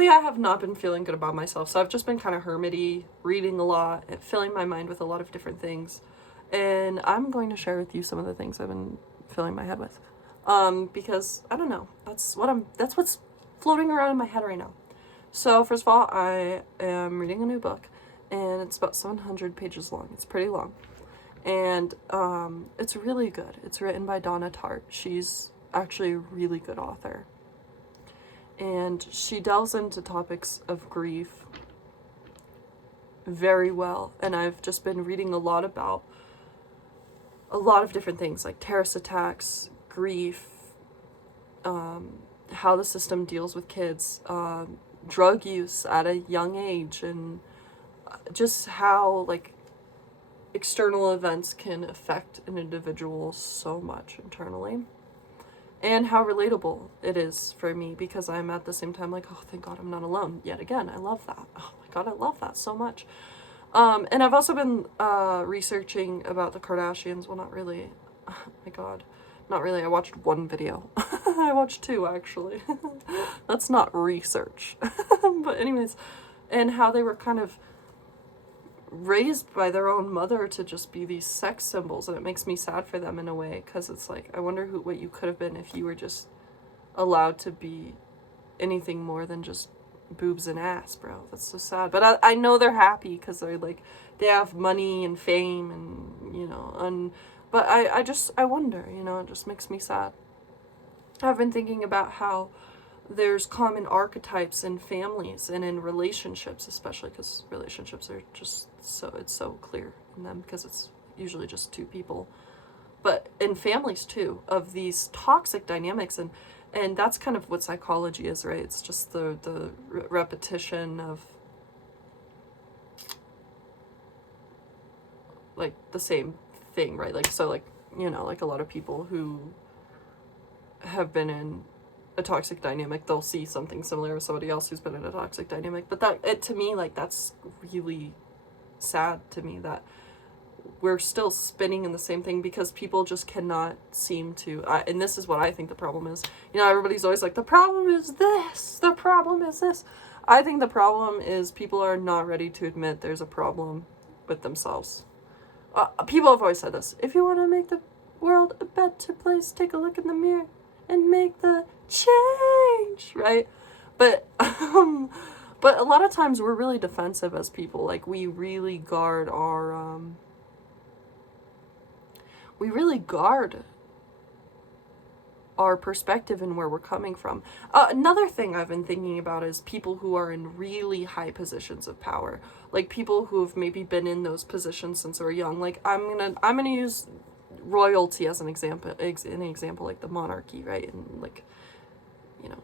lately I have not been feeling good about myself, so I've just been kind of hermity, reading a lot, filling my mind with a lot of different things. And I'm going to share with you some of the things I've been filling my head with. Because I don't know, that's what's floating around in my head right now. So first of all, I am reading a new book, and it's about 700 pages long. It's pretty long. And it's really good. It's written by Donna Tartt. She's actually a really good author. And she delves into topics of grief very well. And I've just been reading a lot about a lot of different things, like terrorist attacks, grief, how the system deals with kids, drug use at a young age, and just how, like, external events can affect an individual so much internally. And how relatable it is for me, because I'm at the same time like, oh, thank God I'm not alone. Yet again, I love that. Oh my God, I love that so much. And I've also been researching about the Kardashians. Well, not really. Oh my God. Not really. I watched one video. I watched two, actually. That's not research. But anyways, and how they were kind of raised by their own mother to just be these sex symbols, and it makes me sad for them in a way, because it's like, I wonder what you could have been if you were just allowed to be anything more than just boobs and ass, bro. That's so sad. But I know they're happy because they're like, they have money and fame, and you know, but I wonder, you know, it just makes me sad. I've been thinking about how there's common archetypes in families and in relationships, especially because relationships are just it's so clear in them because it's usually just two people, but in families too, of these toxic dynamics, and that's kind of what psychology is, right? It's just the repetition of like the same thing, right? Like, so, like, you know, like a lot of people who have been in a toxic dynamic, they'll see something similar with somebody else who's been in a toxic dynamic. But to me, like, that's really sad to me that we're still spinning in the same thing, because people just cannot seem to, and this is what I think the problem is. You know, everybody's always like, the problem is this, the problem is this. I think the problem is people are not ready to admit there's a problem with themselves. People have always said this: if you want to make the world a better place, take a look in the mirror and make the change, right? But but a lot of times we're really defensive as people. Like, we really guard our perspective and where we're coming from. Another thing I've been thinking about is people who are in really high positions of power, like people who have maybe been in those positions since they were young. Like, I'm gonna use royalty as an example, like the monarchy, right? And, like, you know,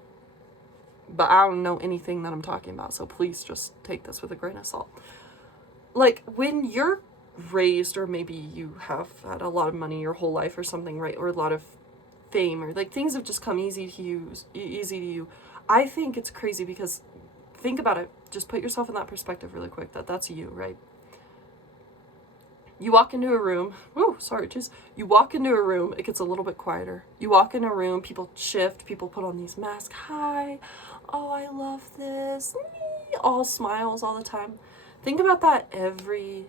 but I don't know anything that I'm talking about, so please just take this with a grain of salt. Like, when you're raised, or maybe you have had a lot of money your whole life or something, right? Or a lot of fame, or like things have just come easy to you. I think it's crazy, because think about it. Just put yourself in that perspective really quick. That's you, right? You walk into a room. You walk into a room, it gets a little bit quieter. You walk in a room, people shift, people put on these masks. Hi, oh, I love this. All smiles all the time. Think about that every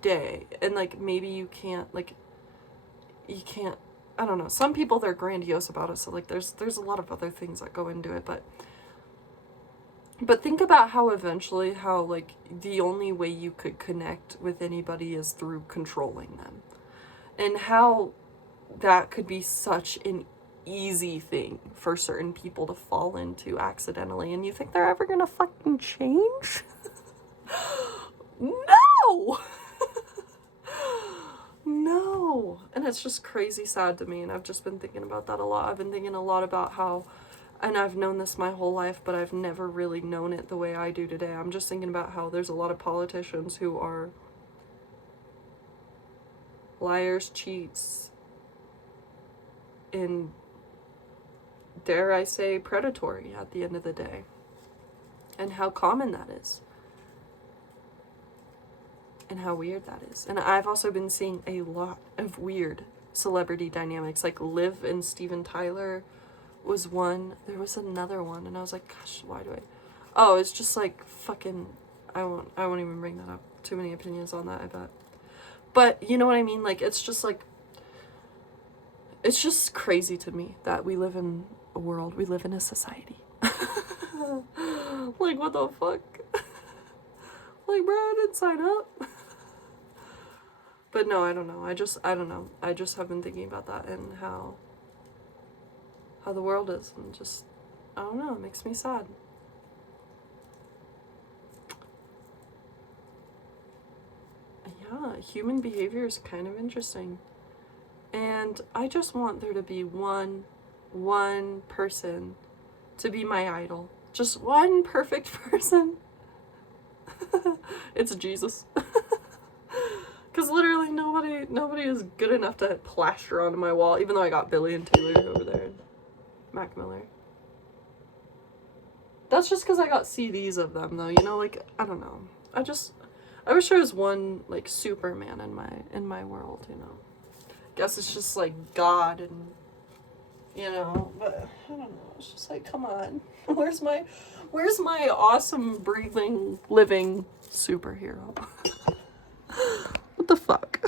day. And, like, maybe you can't, I don't know. Some people, they're grandiose about it, so, like, there's a lot of other things that go into it, but think about how eventually, how, like, the only way you could connect with anybody is through controlling them. And how that could be such an easy thing for certain people to fall into accidentally. And you think they're ever gonna fucking change? No! No. And it's just crazy sad to me. And I've just been thinking about that a lot. I've been thinking a lot about how, and I've known this my whole life, but I've never really known it the way I do today. I'm just thinking about how there's a lot of politicians who are liars, cheats, and, dare I say, predatory at the end of the day. And how common that is. And how weird that is. And I've also been seeing a lot of weird celebrity dynamics. Like, Liv and Steven Tyler was one. There was another one, and I was like, gosh, why do Oh, it's just like fucking, I won't even bring that up. Too many opinions on that, I bet. But you know what I mean? Like, it's just like, it's just crazy to me that we live in a world, we live in a society. Like, what the fuck? Like, bro, I didn't sign up. But no, I don't know. I don't know. I just have been thinking about that and how the world is, and just, I don't know, it makes me sad. Yeah, human behavior is kind of interesting. And I just want there to be one person to be my idol. Just one perfect person. It's Jesus. Because literally nobody is good enough to plaster onto my wall, even though I got Billy and Taylor over there. Mac Miller. That's just because I got CDs of them, though, you know, like, I don't know. I wish there was one, like, Superman in my world, you know. Guess it's just, like, God and, you know, but, I don't know, it's just like, come on. Where's my awesome, breathing, living superhero? What the fuck?